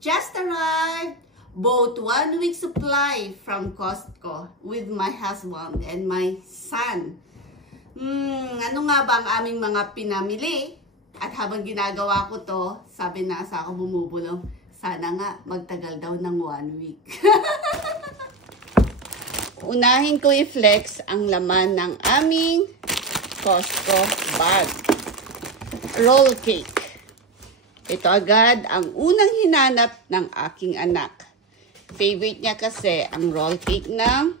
just arrived. Both 1 week supply from Costco with my husband and my son. Ano nga ba ang aming mga pinamili? At habang ginagawa ko to, sabi na sa ako bumubulong, sana nga magtagal daw ng 1 week. Unahin ko i-flex ang laman ng aming Costco bag. Roll cake. Ito agad ang unang hinanap ng aking anak. Favorite niya kasi ang roll cake ng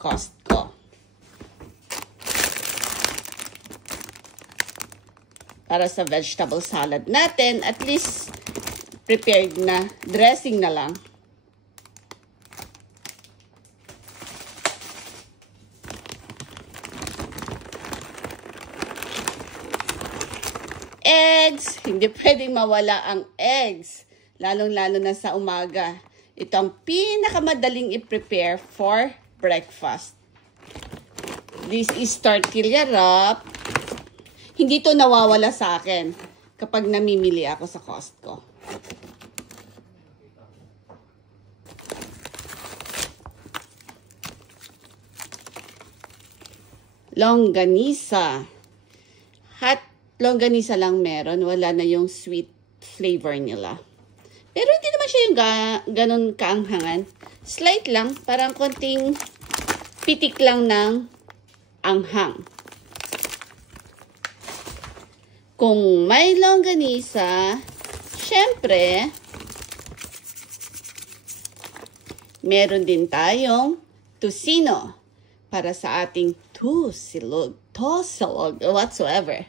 Costco. Para sa vegetable salad natin, at least prepared na. Dressing na lang. Eggs. Hindi pwedeng mawala ang eggs. Lalong-lalo na sa umaga. Ito ang pinakamadaling i-prepare for breakfast. This is tortilla wrap. Hindi to nawawala sa akin kapag namimili ako sa Costco. Longganisa. Hot longganisa lang meron. Wala na yung sweet flavor nila. Pero hindi naman siya yung ganun kaanghangan. Slight lang. Parang konting pitik lang ng anghang. Kung may longganisa, syempre, meron din tayong tocino para sa ating tosilog, whatsoever.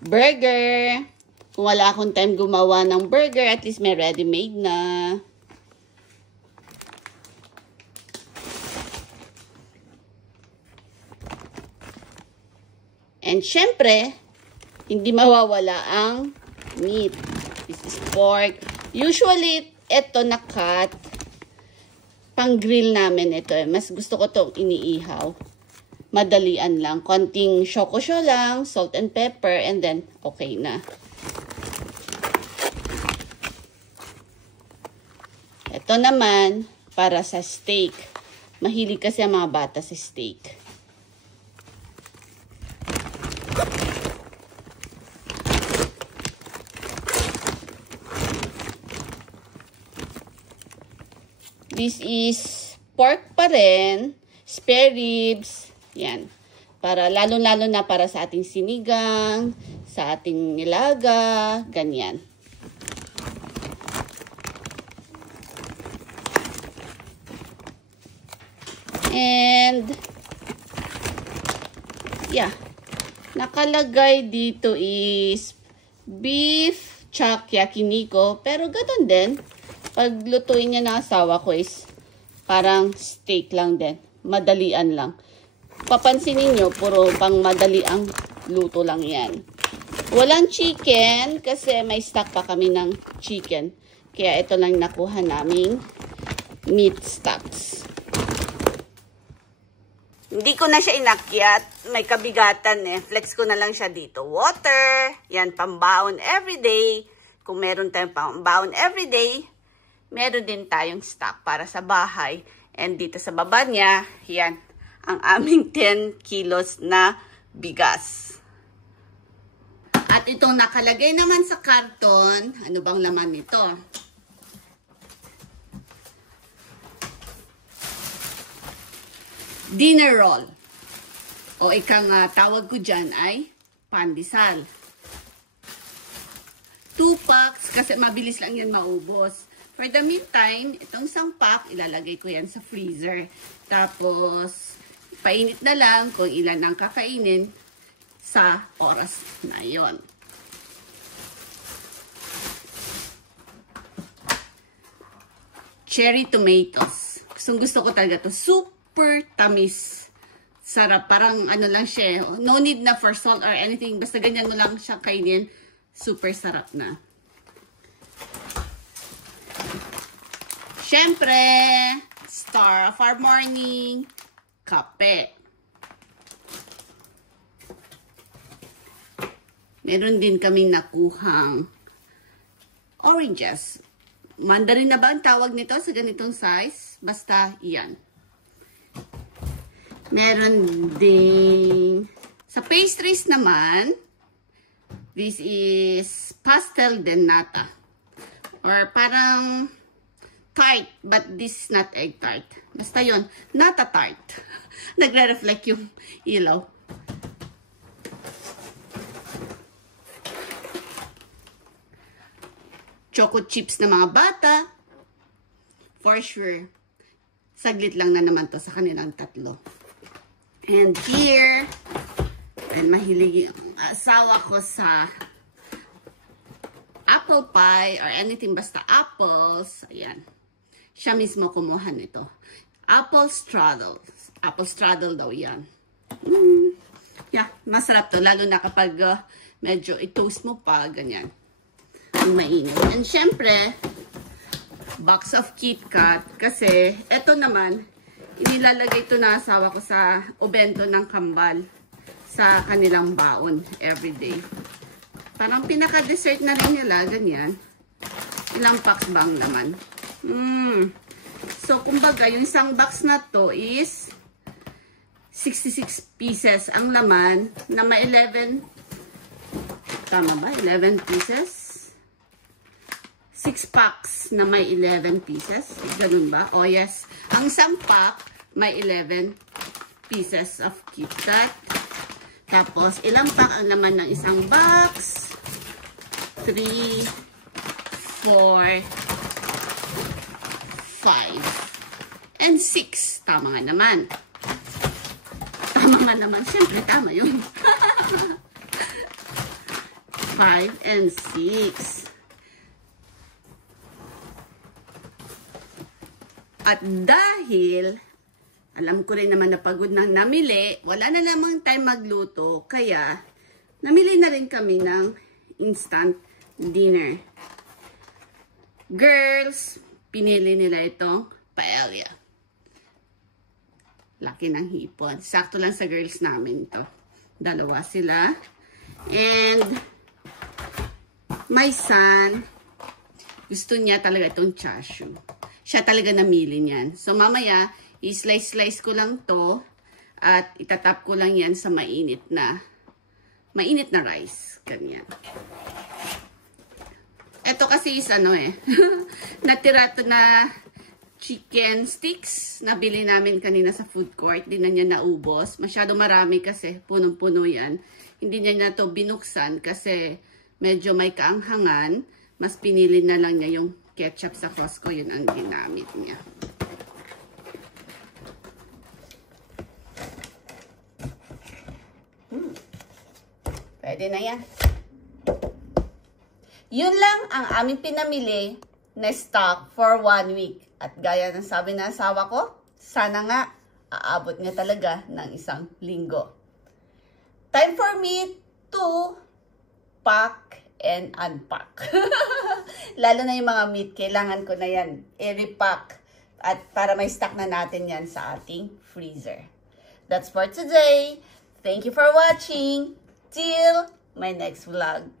Burger. Kung wala akong time gumawa ng burger, at least may ready-made na. And syempre, hindi mawawala ang meat. This is pork. Usually, ito na-cut. Pang-grill namin ito. Mas gusto ko itong iniihaw. Madalian lang. Konting shokosho lang, salt and pepper, and then okay na. Ito naman, para sa steak. Mahilig kasi ang mga bata sa steak. This is pork pa rin, spare ribs, yan. Para lalo-lalo na para sa ating sinigang, sa ating nilaga, ganyan. And, yeah. Nakalagay dito is beef chak yakiniko, pero ganoon din. Pag lutuin niya ng asawa ko is parang steak lang din. Madalian lang. Papansinin nyo, puro pang madali ang luto lang yan. Walang chicken kasi may stock pa kami ng chicken. Kaya ito lang nakuha naming meat stocks. Hindi ko na siya inakyat. May kabigatan eh. Flex ko na lang siya dito. Water. Yan, pambaon everyday. Kung meron tayong pambaon everyday, meron din tayong stock para sa bahay. And dito sa baba niya, yan, ang aming 10 kilos na bigas. At itong nakalagay naman sa karton, ano bang laman nito? Dinner roll. O ikang tawag ko dyan ay pandesal. 2 packs kasi mabilis lang yan maubos. For the meantime, itong isang pack, ilalagay ko yan sa freezer. Tapos, painit na lang kung ilan ang kakainin sa oras na yon. Cherry tomatoes. Gusto ko talaga to. Super tamis. Sarap. Parang ano lang siya. No need na for salt or anything. Basta ganyan mo lang siya kainin. Super sarap na. Siyempre, star of our morning, kape. Meron din kaming nakuhang oranges. Mandarin na ba ang tawag nito sa ganitong size? Basta iyan. Meron din sa pastries naman, this is pastel de nata. Or parang tart, but this is not egg tart. Basta yun, nata tart. Nagre-reflect yung ilaw. Choco chips na mga bata. For sure. Saglit lang na naman to sa kanilang tatlo. And here, and mahilig yung asawa ko sa apple pie or anything basta apples. Ayan. Siya mismo kumuha nito. Apple straddle. Apple straddle daw yan. Yeah, masarap to. Lalo na kapag medyo i-toast mo pa, ganyan. Ang mainit. And syempre, box of KitKat. Kasi, eto naman, inilalagay ito na asawa ko sa obento ng kambal sa kanilang baon everyday. Parang pinaka-dessert na rin nila, ganyan. Ilang packs ba ang laman? So, kumbaga, yung isang box na to is 66 pieces ang laman na may 11, tama ba? 11 pieces? 6 packs na may 11 pieces. Ganun ba? Oh, yes. Ang isang pack may 11 pieces of KitKat. Tapos, ilang pack ang laman ng isang box? 3, 4, 5, and 6. Tama nga naman. Tama nga naman. Siyempre, tama yun. 5 and 6. At dahil, alam ko rin naman na pagod na namili, wala na namang time magluto, kaya namili na rin kami ng instant dinner. Girls, pinili nila itong paella. Laki ng hipon. Sakto lang sa girls namin to. Dalawa sila. And, my son, gusto niya talaga itong chashu. Siya talaga namili niyan. So, mamaya, i-slice-slice ko lang to at itatap ko lang yan sa mainit na rice. Ganyan. Ito kasi is natira to na chicken sticks. Nabili namin kanina sa food court. Di na niya naubos. Masyado marami kasi. Punong-puno yan. Hindi niya na to binuksan kasi medyo may kaanghangan. Mas pinili na lang niya yung ketchup sa Costco, yun ang ginamit niya. Pwede na yan. Yun lang ang aming pinamili na stock for 1 week. At gaya ng sabi ng asawa ko, sana nga aabot nga talaga ng 1 linggo. Time for me to pack and unpack. Lalo na yung mga meat, kailangan ko na yan i-repack at para may stock na natin yan sa ating freezer. That's for today. Thank you for watching. Till my next vlog.